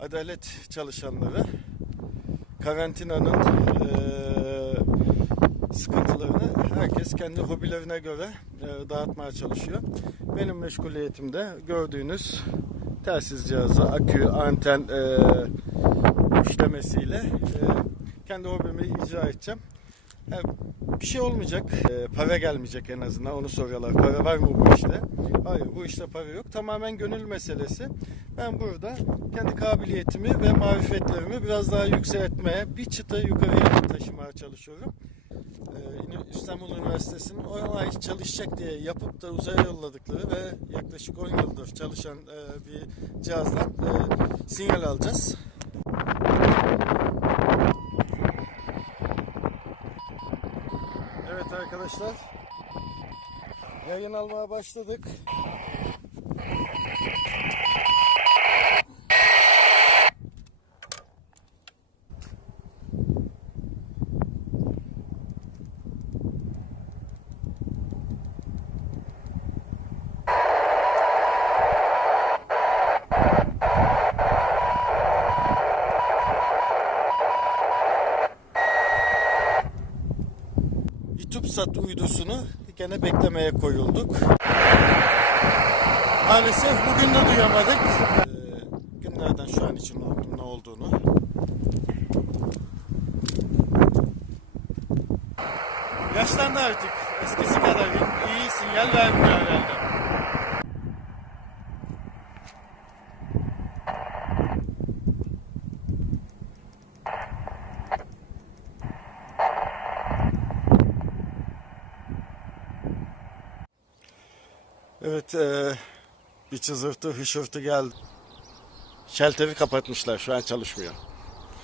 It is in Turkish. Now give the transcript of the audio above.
adalet çalışanları karantinanın eee, sıkıntılarını herkes kendi hobilerine göre eee, dağıtmaya çalışıyor. Benim meşguliyetimde gördüğünüz telsiz cihazı, akü, anten eee işlemesiyle eee, kendi hobimi icra edeceğim. Bir şey olmayacak. Eee, para gelmeyecek en azından. Onu soruyorlar. Para var mı bu işte? Hayır bu işte para yok. Tamamen gönül meselesi. Ben burada kendi kabiliyetimi ve marifetlerimi biraz daha yükseltmeye, bir çıta yukarıya taşımaya çalışıyorum. Ee, İstanbul Üniversitesi'nin 10 ay çalışacak diye yapıp da uzaya yolladıkları ve yaklaşık 10 yıldır çalışan e, bir cihazdan e, sinyal alacağız. Evet arkadaşlar, yayın almaya başladık. İtupsat uydusunu gene beklemeye koyulduk. Maalesef bugün de duyamadık. Ee, günlerden şu an için unuttum ne olduğunu. Yaşlandı artık. Eskisi kadar iyi sinyal vermiyor herhalde. Evet, e, bir çızırtı, hışırtı geldi. Şelteri kapatmışlar, şu an çalışmıyor.